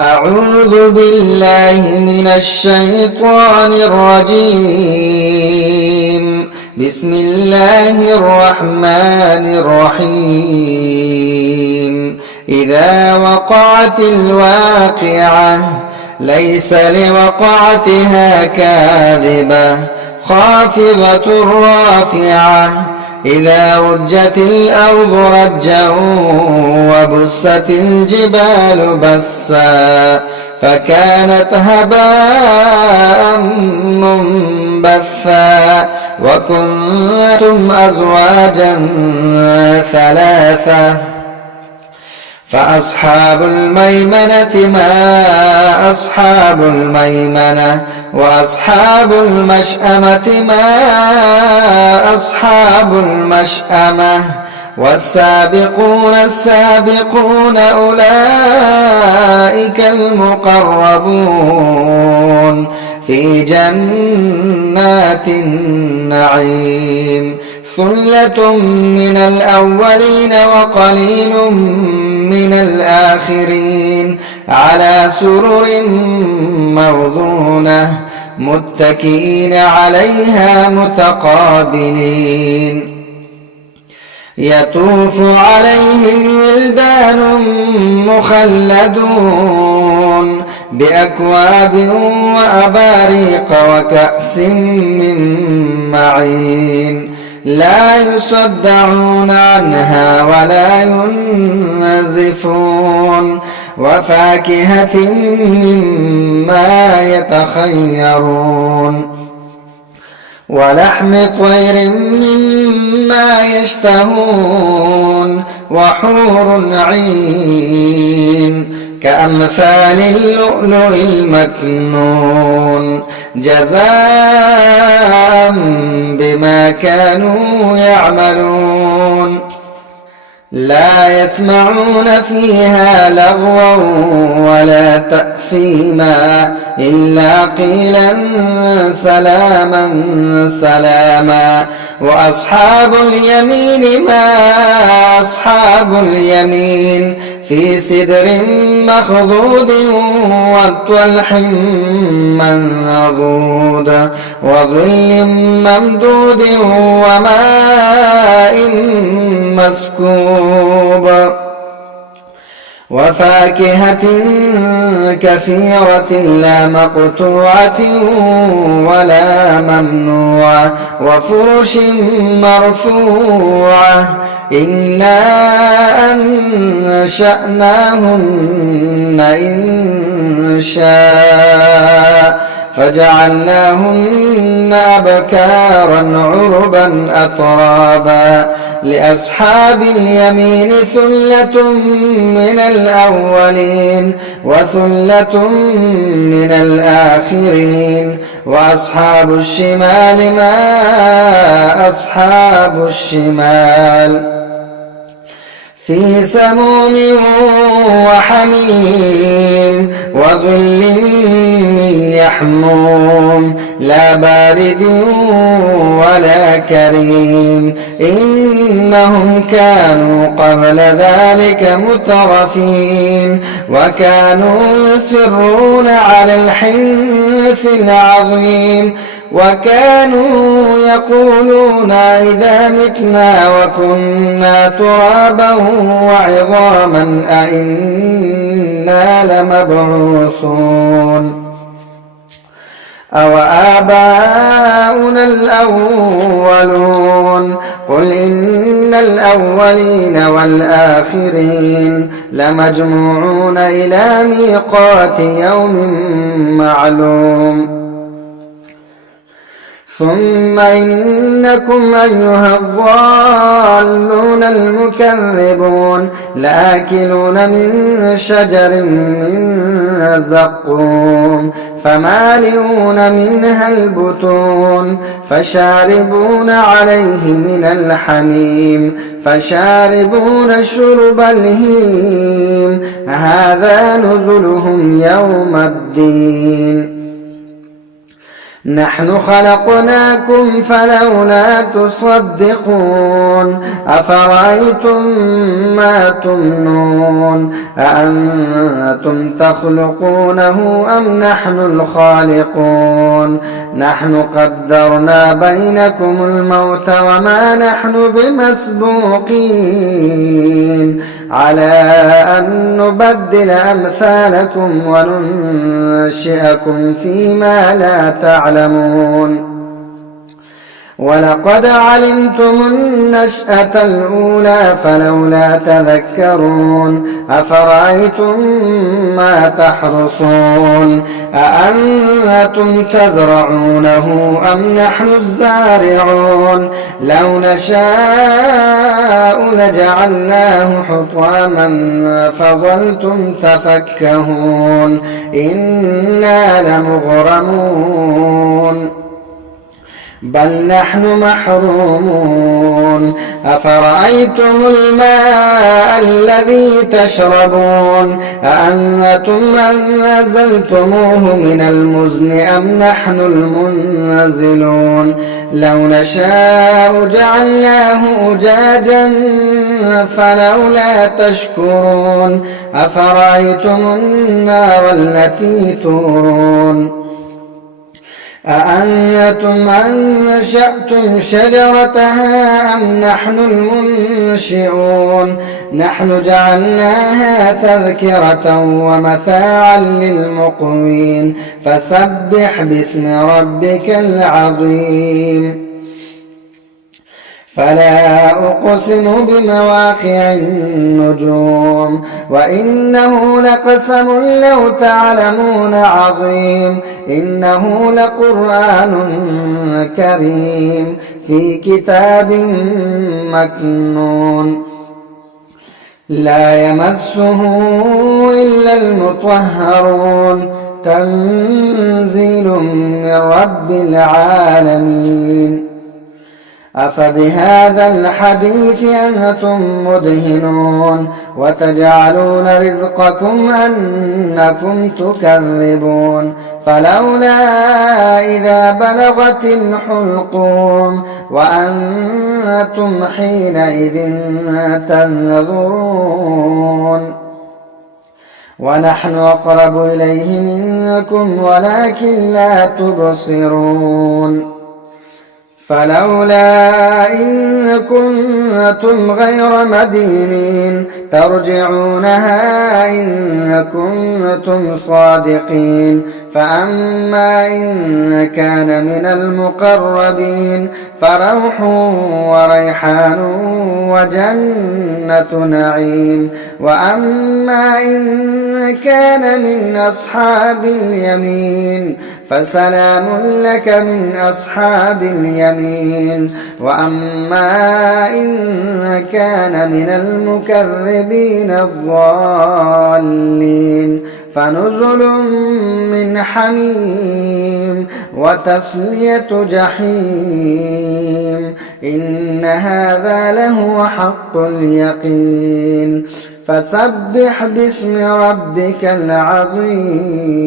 أعوذ بالله من الشيطان الرجيم. بسم الله الرحمن الرحيم. إذا وقعت الواقعة ليس لوقعتها كاذبة خافضة رافعة. إذا رجت الأرض رجا وبست الجبال بسا فكانت هباء منبثا وكنتم أزواجا ثلاثة فأصحاب الميمنة ما أصحاب الميمنة وأصحاب المشأمة ما أصحاب المشأمة والسابقون السابقون أولئك المقربون في جنات النعيم. ثلة من الأولين وقليل من الآخرين على سرر موضونة متكئين عليها متقابلين. يطوف عليهم ولدان مخلدون بأكواب وأباريق وكأس من معين لا يصدعون عنها ولا ينزفون وفاكهة مما يتخيرون ولحم طير مما يشتهون وحور عين كأمثال اللؤلؤ المكنون جزاء بما كانوا يعملون. لا يسمعون فيها لغوا ولا تأثيما إلا قيلا سلاما سلاما. وأصحاب اليمين ما أصحاب اليمين في سدر مخضود وطلح منضود وظل ممدود وماء مسكوب وفاكهة كثيرة لا مقطوعة ولا ممنوعة وفرش مرفوعة. إنا أنشأناهن إن شاء فجعلناهن أبكارا عربا أترابا. لأصحاب اليمين ثلة من الأولين وثلة من الآخرين. وأصحاب الشمال ما أصحاب الشمال في سموم وحميم وظل من يحموم لا بارد ولا كريم. إنهم كانوا قبل ذلك مترفين وكانوا يصرون على الحنث العظيم وكانوا يقولون إذا متنا وكنا ترابا وعظاما أئنا لمبعوثون أو آباؤنا الأولون. قل إن الأولين والآخرين لمجموعون إلى ميقات يوم معلوم. ثم إنكم أيها الضالون المكذبون لآكلون من شجر من زقوم فمالئون منها البطون فشاربون عليه من الحميم فشاربون شرب الهيم هذا نزلهم يوم الدين. نحن خلقناكم فلولا تصدقون أفرأيتم ما تمنون أأنتم تخلقونه أم نحن الخالقون نحن قدرنا بينكم الموت وما نحن بمسبوقين على أن نبدل أمثالكم وننشئكم فيما لا تعلمون ولقد علمتم النشأة الأولى فلولا تذكرون أفرأيتم ما تحرثون أأنتم تزرعونه أم نحن الزارعون لو نشاء لجعلناه حطاما فظلتم تفكهون إنا لمغرمون بل نحن محرومون أفرأيتم الماء الذي تشربون أأنتم أنزلتموه من المزن أم نحن المنزلون لو نشاء جعلناه أجاجا فلولا تشكرون أفرأيتم النار التي تورون أأنتم أنشأتم شجرتها أم نحن المنشئون نحن جعلناها تذكرة ومتاعا للمقوين فسبح باسم ربك العظيم فلا أقسم بمواقع النجوم وإنه لقسم لو تعلمون عظيم إنه لقرآن كريم في كتاب مكنون لا يمسه إلا المطهرون تنزيل من رب العالمين أفبهذا الحديث أنتم مدهنون وتجعلون رزقكم أنكم تكذبون فلولا إذا بلغت الحلقوم وأنتم حينئذ تنظرون ونحن أقرب إليه منكم ولكن لا تبصرون فلولا إن كنتم غير مدينين ترجعونها إن كنتم صادقين فأما إن كان من المقربين فروح وريحان وجنة نعيم وأما إن كان من أصحاب اليمين فسلام لك من أصحاب اليمين وأما إن كان من المكذبين الضالين فنزل من حميم وتصلية جحيم إن هذا لهو حق اليقين فسبح باسم ربك العظيم